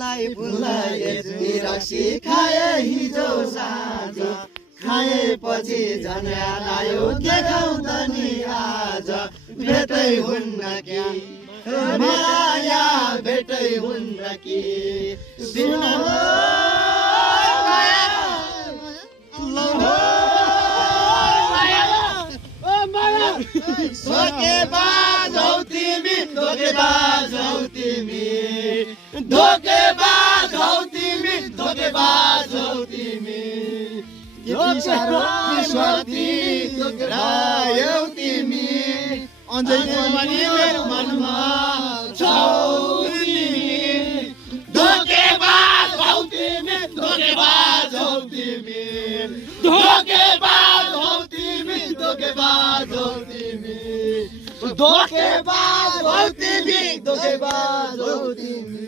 तिमीलाई भुलाएछु रक्सी खाए हिजो साँझ खाएपछि झन् याद आयो देखाउँदा नि आज भेटै हुन्न कि माया भेटै हुन्न कि सुन धोकेबाज हौ तिमी धोकेबाज हौ तिमी धोकेबाज हौ तिमी धोकेबाज हौ तिमी यति साह्रो स्वार्थी धोकेबाज हौ तिमी अझै पनि मेरो मनमा छौ तिमी धोकेबाज हौ तिमी धोकेबाज हौ तिमी धोकेबाज हौ तिमी धोकेबाज हौ तिमी धोकेबाज हौ तिमी धोकेबाज हौ तिमी